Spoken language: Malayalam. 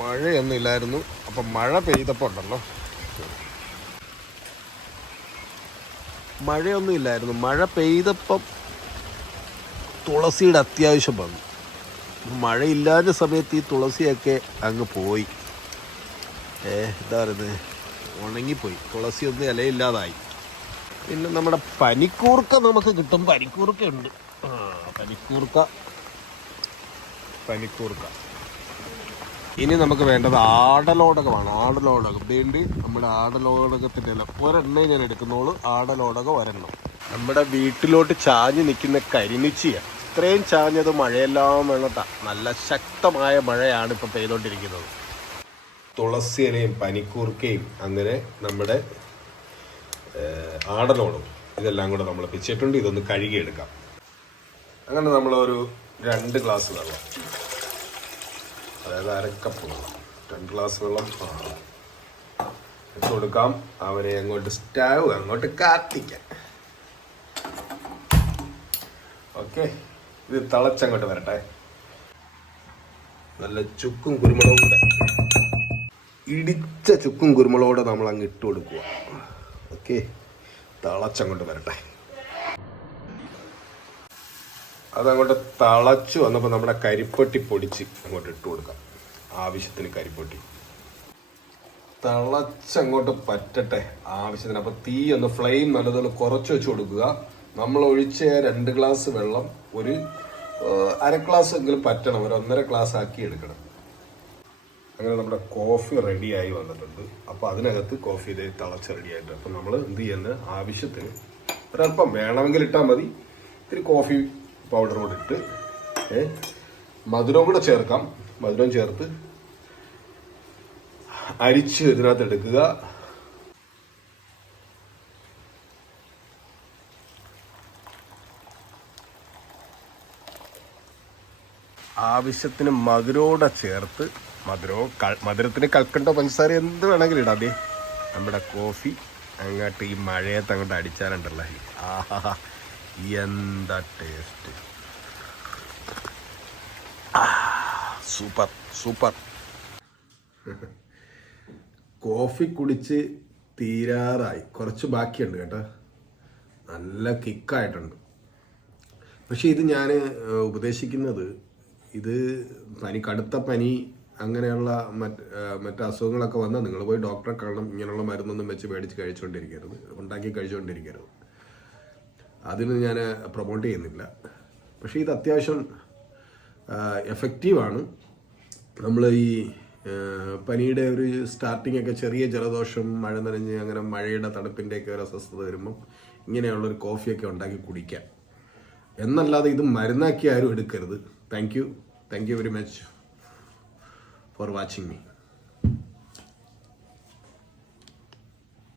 മഴയൊന്നും ഇല്ലായിരുന്നു അപ്പം മഴ പെയ്തപ്പോൾ ഉണ്ടല്ലോ മഴയൊന്നും ഇല്ലായിരുന്നു മഴ പെയ്തപ്പം തുളസിയുടെ അത്യാവശ്യം വന്നു. മഴയില്ലാത്ത സമയത്ത് ഈ തുളസിയൊക്കെ അങ്ങ് പോയി. ഏ എന്താ പറയുന്നത് ഉണങ്ങിപ്പോയി. തുളസിയൊന്നും ഇലയില്ലാതായി. പിന്നെ നമ്മുടെ പനിക്കൂർക്ക നമുക്ക് കിട്ടും. പനിക്കൂർക്ക ഉണ്ട് പനിക്കൂർക്ക. പനിക്കൂർക്ക. ഇനി നമുക്ക് വേണ്ടത് ആടലോടകമാണ്. ആടലോടകം. വേണ്ടി നമ്മുടെ ആടലോടകത്തിന്റെ ഇല ഒരെണ്ണേ ഞാൻ എടുക്കുന്നോളൂ. ആടലോടകം ഒരെണ്ണം. നമ്മുടെ വീട്ടിലോട്ട് ചാഞ്ഞ് നിൽക്കുന്ന കരിമിച്ചിയാണ് ഇത്രയും ചാഞ്ഞത് മഴയെല്ലാം വേണത്ത നല്ല ശക്തമായ മഴയാണ് ഇപ്പം പെയ്തുകൊണ്ടിരിക്കുന്നത് തുളസി ഇലയും പനിക്കൂർക്കയും അങ്ങനെ നമ്മുടെ ആടലോടും ഇതെല്ലാം കൂടെ നമ്മൾ പിച്ചിട്ടുണ്ട്. ഇതൊന്ന് കഴുകിയെടുക്കാം. അങ്ങനെ നമ്മളൊരു രണ്ട് ഗ്ലാസ് വെള്ളം. അതായത് അരക്കപ്പ് വെള്ളം രണ്ട് ഗ്ലാസ് വെള്ളം. കൊടുക്കാം. അവനെ അങ്ങോട്ട് സ്റ്റാവ് അങ്ങോട്ട് കാത്തിക്കാം. ഓക്കെ. ഇത് തിളച്ചങ്ങോട്ട് വരട്ടെ. നല്ല ചുക്കും കുരുമുളകും കൂടെ. ഇടിച്ച ചുക്കും കുരുമുളകൂടെ നമ്മൾ അങ്ങ് ഇട്ട് കൊടുക്കുക. ഓക്കെ. തിളച്ചങ്ങോട്ട് വരട്ടെ. അതങ്ങോട്ട് തളച്ച് വന്നപ്പോൾ നമ്മുടെ കരിപ്പൊട്ടി പൊടിച്ച് അങ്ങോട്ട് ഇട്ട് കൊടുക്കാം. ആവശ്യത്തിന് കരിപ്പൊട്ടി. തിളച്ചങ്ങോട്ട് പറ്റട്ടെ ആവശ്യത്തിന്. അപ്പോൾ തീ ഒന്ന് ഫ്ലെയിം നല്ലതുപോലെ കുറച്ച് വെച്ച് കൊടുക്കുക. നമ്മൾ ഒഴിച്ച രണ്ട് ഗ്ലാസ് വെള്ളം ഒരു അര ഗ്ലാസ് എങ്കിലും പറ്റണം. ഒരു ഒന്നര ഗ്ലാസ് ആക്കി എടുക്കണം. അങ്ങനെ നമ്മുടെ കോഫി റെഡിയായി വന്നിട്ടുണ്ട്. അപ്പോൾ അതിനകത്ത് കോഫി ഇതേ തിളച്ച് റെഡിയായിട്ട് അപ്പം നമ്മൾ എന്ത് ചെയ്യുന്നത് ആവശ്യത്തിന് ഒരല്പം വേണമെങ്കിൽ ഇട്ടാൽ മതി. ഇത്തിരി കോഫി പൗഡർ കൂടെ ഇട്ട് മധുരവും കൂടെ ചേർക്കാം. മധുരം ചേർത്ത് അരിച്ച് ഇതിനകത്ത് എടുക്കുക ആവശ്യത്തിന് മധുരോടെ ചേർത്ത് മധുരവും ക- മധുരത്തിന് കൽക്കണ്ടോ പഞ്ചസാര എന്ത് വേണമെങ്കിലും ഇടാം. അതെ നമ്മുടെ കോഫി അങ്ങോട്ട് ഈ മഴയത്ത് അങ്ങോട്ട് അടിച്ചാലുണ്ടല്ലോ. ആഹാ എന്താ ടേസ്റ്റ്. Super super. കോഫി കുടിച്ച് തീരാറായി. കുറച്ച് ബാക്കിയുണ്ട് കേട്ടോ. നല്ല കിക്കായിട്ടുണ്ട് പക്ഷേ ഇത് ഞാൻ ഉപദേശിക്കുന്നത് ഇത് പനി കടുത്ത പനി അങ്ങനെയുള്ള മറ്റ് മറ്റ് അസുഖങ്ങളൊക്കെ വന്നാൽ നിങ്ങൾ പോയി ഡോക്ടറെ കാണണം. ഇങ്ങനെയുള്ള മരുന്നൊന്നും വെച്ച് മേടിച്ച് കഴിച്ചുകൊണ്ടിരിക്കരുത് ഉണ്ടാക്കി കഴിച്ചുകൊണ്ടിരിക്കരുത് അതിന് ഞാൻ പ്രൊമോട്ട് ചെയ്യുന്നില്ല. പക്ഷേ ഇത് അത്യാവശ്യം എഫക്റ്റീവാണ് നമ്മൾ ഈ പനിയുടെ ഒരു സ്റ്റാർട്ടിംഗ് ഒക്കെ ചെറിയ ജലദോഷം മഴ നനഞ്ഞ് അങ്ങനെ മഴയുടെ തണുപ്പിന്റെയൊക്കെ ഒരു അസ്വസ്ഥത വരുമ്പം ഇങ്ങനെയുള്ളൊരു കോഫിയൊക്കെ ഉണ്ടാക്കി കുടിക്കാം. എന്നല്ലാതെ ഇത് മരുന്നാക്കി ആരും എടുക്കരുത്. Thank you thank you very much for watching me